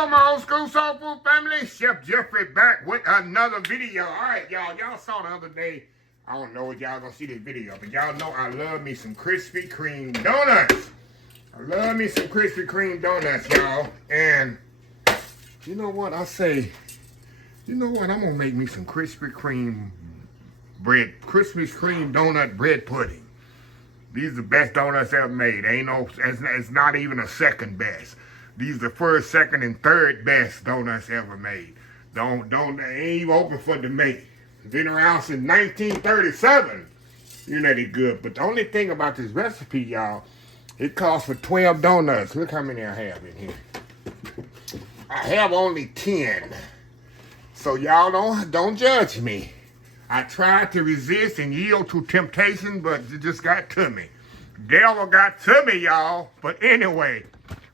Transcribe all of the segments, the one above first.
Hello, my old school soul food family. Chef Jeffrey back with another video. All right, y'all. Y'all saw the other day. I don't know if y'all gonna see this video, but y'all know I love me some Krispy Kreme donuts. I love me some Krispy Kreme donuts, y'all. And you know what? I say, you know what? I'm gonna make me some Krispy Kreme donut bread pudding. These are the best donuts ever made. Ain't no, it's not even a second best. These are the first, second, and third best donuts ever made. They ain't even open for debate. Been around since 1937. You know they good. But the only thing about this recipe, y'all, it calls for 12 donuts. Look how many I have in here. I have only 10. So y'all don't judge me. I tried to resist and yield to temptation, but it just got to me. Devil got to me, y'all. But anyway,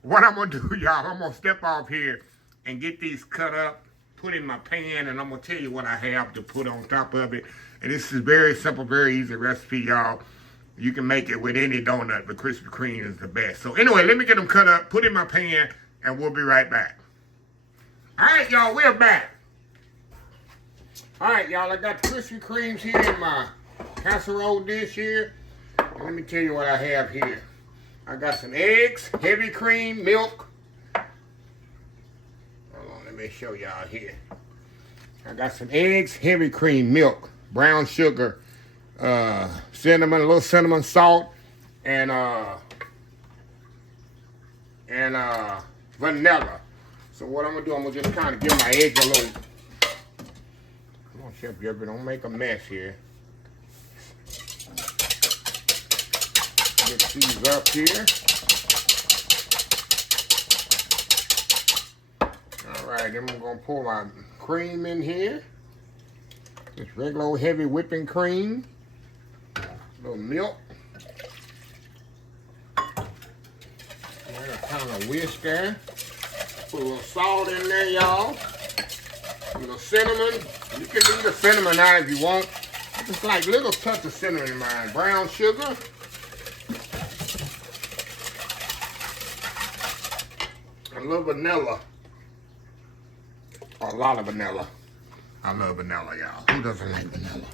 what I'm going to do, y'all, I'm going to step off here and get these cut up, put in my pan, and I'm going to tell you what I have to put on top of it. And this is very simple, very easy recipe, y'all. You can make it with any donut, but Krispy Kreme is the best. So anyway, let me get them cut up, put in my pan, and we'll be right back. All right, y'all, we're back. All right, y'all, I got the Krispy Kremes here in my casserole dish here. And let me tell you what I have here. I got some eggs, heavy cream, milk. Hold on, let me show y'all here. I got some eggs, heavy cream, milk, brown sugar, cinnamon, a little cinnamon, salt, and vanilla. So what I'm gonna do, I'm gonna just kind of give my eggs a little. Come on, Chef Jeffrey, don't make a mess here. Get these up here. All right, then I'm gonna pour my cream in here. Just regular old heavy whipping cream. A little milk. And a kind of whisk there. Put a little salt in there, y'all. A little cinnamon. You can leave the cinnamon out if you want. Just like a little touch of cinnamon in mine. Brown sugar. A little vanilla. A lot of vanilla. I love vanilla, y'all. Who doesn't like vanilla?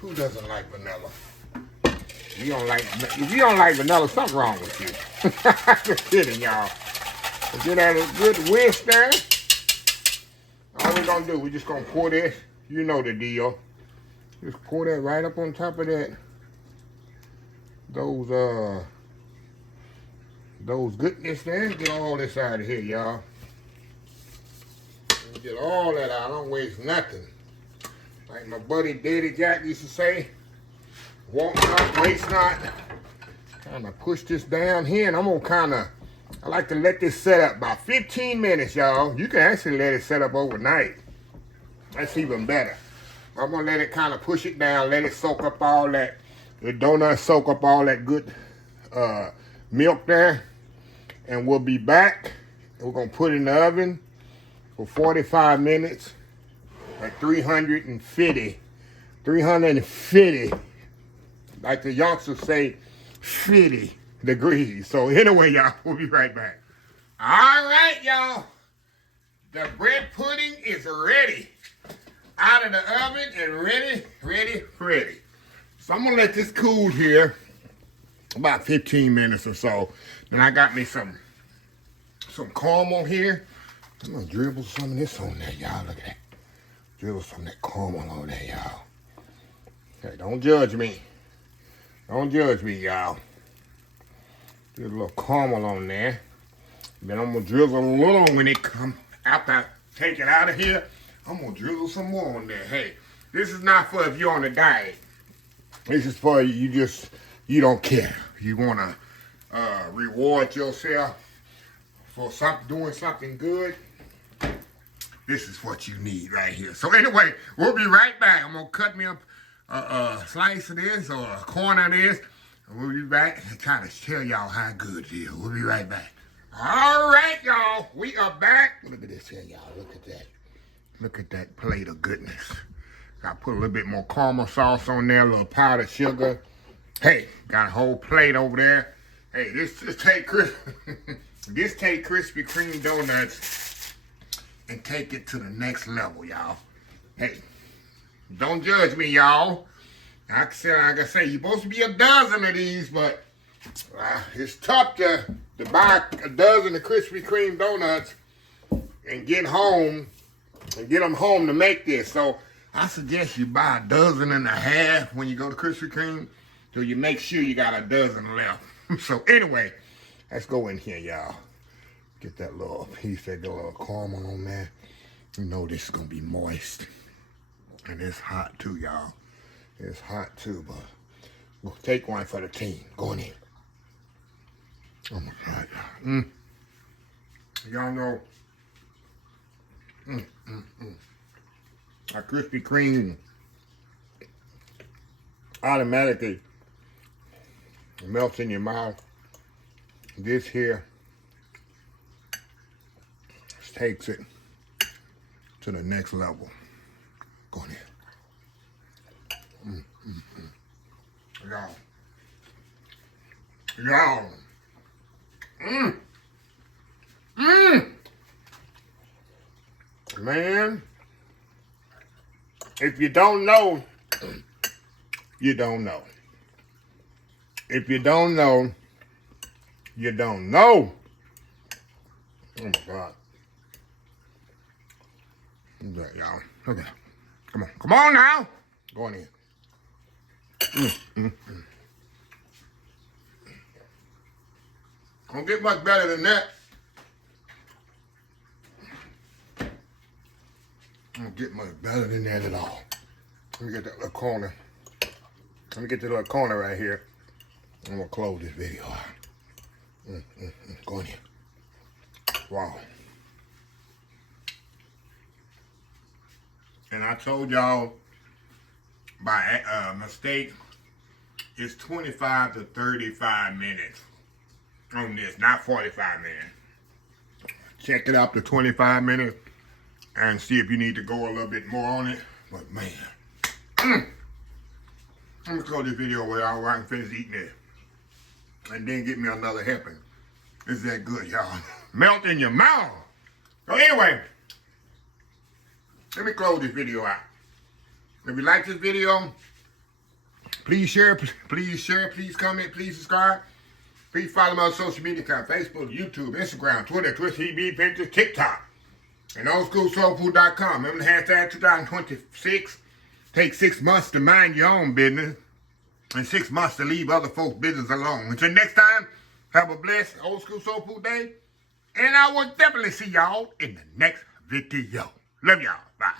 Who doesn't like vanilla? If you don't like vanilla, something wrong with you. Just kidding, y'all. Get that a good whisk there. All we're gonna do, we're just gonna pour this. You know the deal. Just pour that right up on top of that. Those goodness there. Get all this out of here, y'all. Get all that out. I don't waste nothing. Like my buddy Daddy Jack used to say, want not, waste not. Kind of push this down here, and I'm gonna I like to let this set up about 15 minutes, y'all. You can actually let it set up overnight. That's even better. I'm gonna let it kind of push it down, let it soak up all that, the donut soak up all that good milk there. And we'll be back. We're gonna put it in the oven for 45 minutes at 350, like the youngsters say, 50 degrees. So anyway, y'all, we'll be right back. All right, y'all. The bread pudding is ready. Out of the oven and ready. So I'm gonna let this cool here about 15 minutes or so. Then I got me some caramel here. I'm gonna dribble some of this on there, y'all. Look at that. Dribble some of that caramel on there, y'all. Okay, don't judge me. Don't judge me, y'all. Get a little caramel on there. Then I'm gonna drizzle a little when it come after I take it out of here. I'm gonna drizzle some more on there. Hey, this is not for if you're on a diet. This is for you don't care. You wanna reward yourself for doing something good. This is what you need right here. So anyway, we'll be right back. I'm gonna cut me up a slice of this or a corner of this. And we'll be back and kind of tell y'all how good it is. We'll be right back. All right, y'all. We are back. Look at this here, y'all. Look at that. Look at that plate of goodness. I put a little bit more caramel sauce on there, a little powdered sugar. Hey, got a whole plate over there. Hey, this take Krispy Kreme donuts and take it to the next level, y'all. Hey, don't judge me, y'all. Like I say, you're supposed to be a dozen of these, but it's tough to buy a dozen of Krispy Kreme donuts and get them home to make this. So I suggest you buy a dozen and a half when you go to Krispy Kreme, so you make sure you got a dozen left. So anyway, let's go in here, y'all. Get that little piece, that little caramel on there. You know this is gonna be moist. And it's hot too, y'all. It's hot too, but we'll take one for the team. Going in. Oh my God, y'all. Y'all know our Krispy Kreme automatically melts in your mouth. This here takes it to the next level. Going in. Y'all. Man, if you don't know, you don't know. If you don't know, you don't know. Oh my God. Look at that, y'all. Look at that. Come on now. Going in. Don't get much better than that. Don't get much better than that at all. Let me get that little corner. Let me get the little corner right here. I'm gonna close this video out. Going in. Wow. And I told y'all by mistake, it's 25 to 35 minutes on this, not 45 minutes. Check it out to 25 minutes and see if you need to go a little bit more on it. But man, I'm gonna close this video where I can finish eating it and then get me another helping. It's that good, y'all. Melt in your mouth. So anyway, let me close this video out. If you like this video, please share, please comment, please subscribe. Please follow me on social media accounts, Facebook, YouTube, Instagram, Twitter, Twitch, TV, Pinterest, TikTok, and oldschoolsoulfood.com. Remember the hashtag 2026. Take 6 months to mind your own business and 6 months to leave other folks' business alone. Until next time, have a blessed Old School Soul Food Day. And I will definitely see y'all in the next video. Love y'all. Bye.